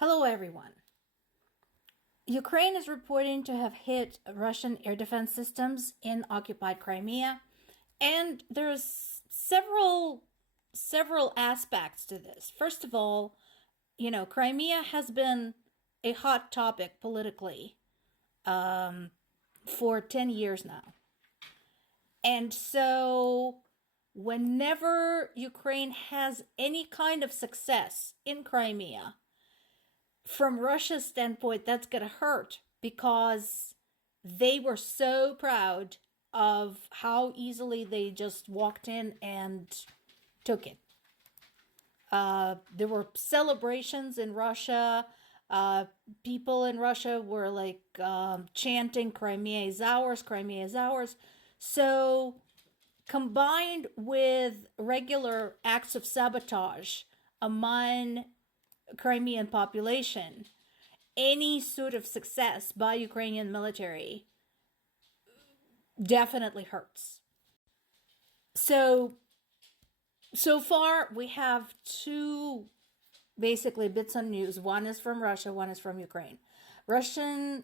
Hello, everyone. Ukraine is reporting to have hit Russian air defense systems in occupied Crimea, and there's several aspects to this. First of all, Crimea has been a hot topic politically for 10 years now. And so whenever Ukraine has any kind of success in Crimea, from Russia's standpoint, that's going to hurt because they were so proud of how easily they just walked in and took it. There were celebrations in Russia. People in Russia were like chanting, Crimea is ours, Crimea is ours. So, combined with regular acts of sabotage among Crimean population, any sort of success by Ukrainian military definitely hurts. So far we have two basically bits of news. One is from Russia, one is from Ukraine. Russian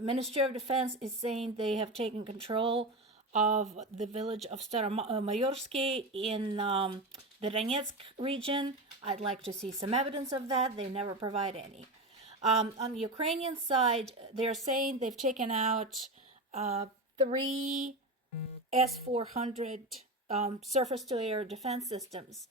Ministry of Defense is saying they have taken control of the village of Staromayorsky in the Donetsk region. I'd like to see some evidence of that. They never provide any. On the Ukrainian side, they're saying they've taken out 3 S-400 surface-to-air defense systems.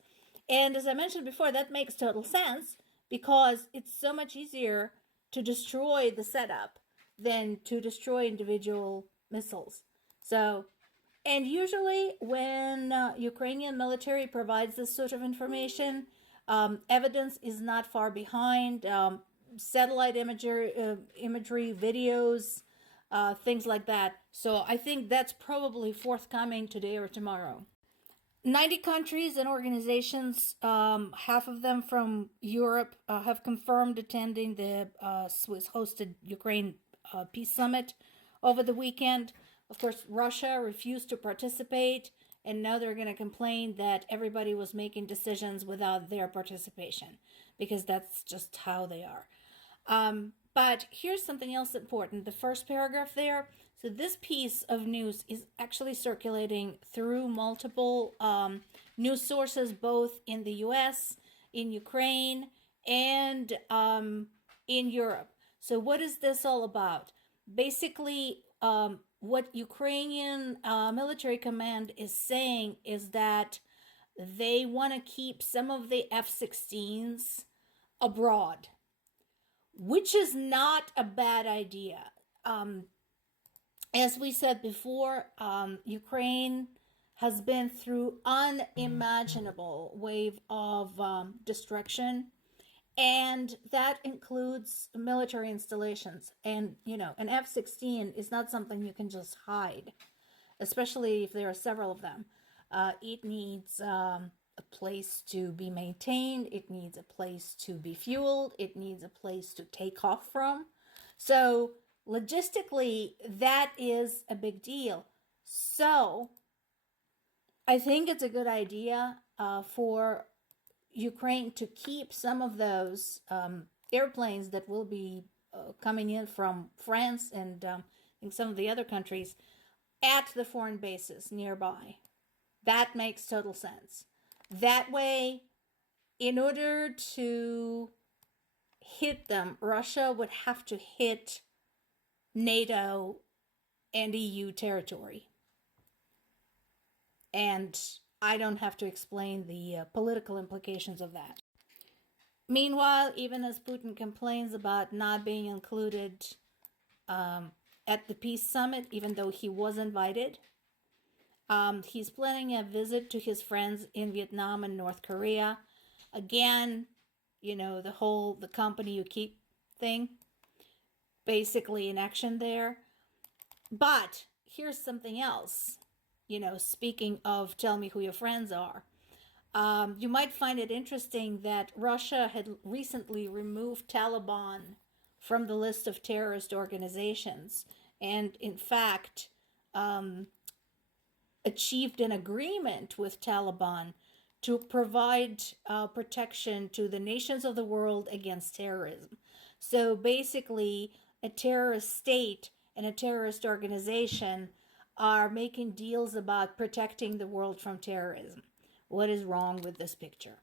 And as I mentioned before, that makes total sense because it's so much easier to destroy the setup than to destroy individual missiles. So, and usually when Ukrainian military provides this sort of information, evidence is not far behind. Satellite imagery, videos, things like that. So I think that's probably forthcoming today or tomorrow. 90 countries and organizations, half of them from Europe, have confirmed attending the Swiss-hosted Ukraine Peace Summit over the weekend. Of course, Russia refused to participate, and now they're going to complain that everybody was making decisions without their participation, because that's just how they are. But here's something else important. The first paragraph there. So this piece of news is actually circulating through multiple news sources, both in the US, in Ukraine, and in Europe. So what is this all about? Basically, what Ukrainian military command is saying is that they want to keep some of the F16s abroad, which is not a bad idea. As we said before, Ukraine has been through unimaginable wave of destruction, and that includes military installations. And, an F-16 is not something you can just hide, especially if there are several of them. It needs a place to be maintained. It needs a place to be fueled. It needs a place to take off from. So logistically, that is a big deal. So I think it's a good idea for Ukraine to keep some of those airplanes that will be coming in from France and I think some of the other countries at the foreign bases nearby. That makes total sense. That way, in order to hit them, Russia would have to hit NATO and EU territory. And I don't have to explain the political implications of that. Meanwhile, even as Putin complains about not being included at the peace summit, even though he was invited, he's planning a visit to his friends in Vietnam and North Korea. Again, the company you keep thing, basically in action there. But here's something else. Speaking of tell me who your friends are, you might find it interesting that Russia had recently removed Taliban from the list of terrorist organizations, and in fact, achieved an agreement with Taliban to provide protection to the nations of the world against terrorism. So basically, a terrorist state and a terrorist organization are making deals about protecting the world from terrorism. What is wrong with this picture?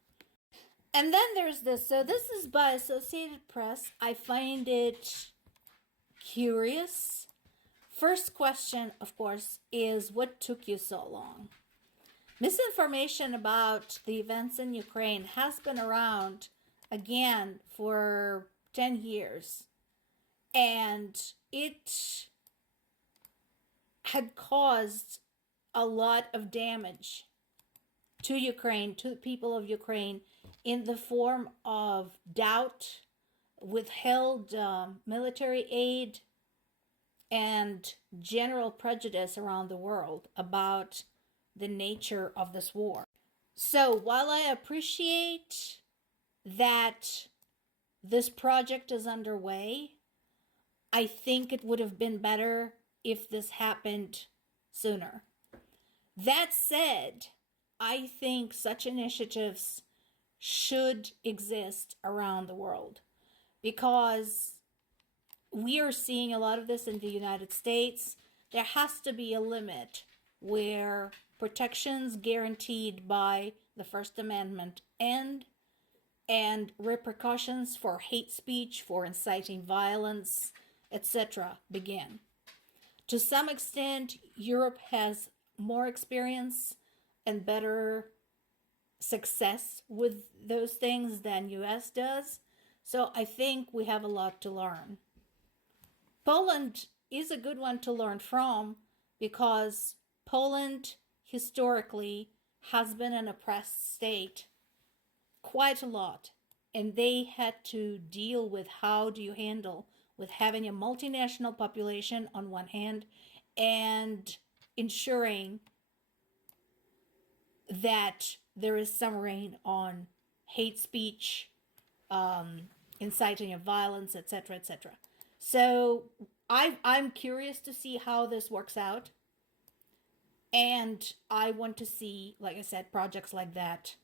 And then there's this. So this is by Associated Press. I find it curious. First question, of course, is what took you so long? Misinformation about the events in Ukraine has been around again for 10 years. And it had caused a lot of damage to Ukraine, to the people of Ukraine, in the form of doubt, withheld military aid, and general prejudice around the world about the nature of this war. So while I appreciate that this project is underway, I think it would have been better if this happened sooner. That said, I think such initiatives should exist around the world because we are seeing a lot of this in the United States. There has to be a limit where protections guaranteed by the First Amendment end and repercussions for hate speech, for inciting violence, etc. begin. To some extent, Europe has more experience and better success with those things than US does. So I think we have a lot to learn. Poland is a good one to learn from because Poland historically has been an oppressed state quite a lot, and they had to deal with how do you handle with having a multinational population on one hand and ensuring that there is some rein on hate speech, inciting of violence, etc., etc. So I'm curious to see how this works out. And I want to see, like I said, projects like that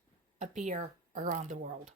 appear around the world.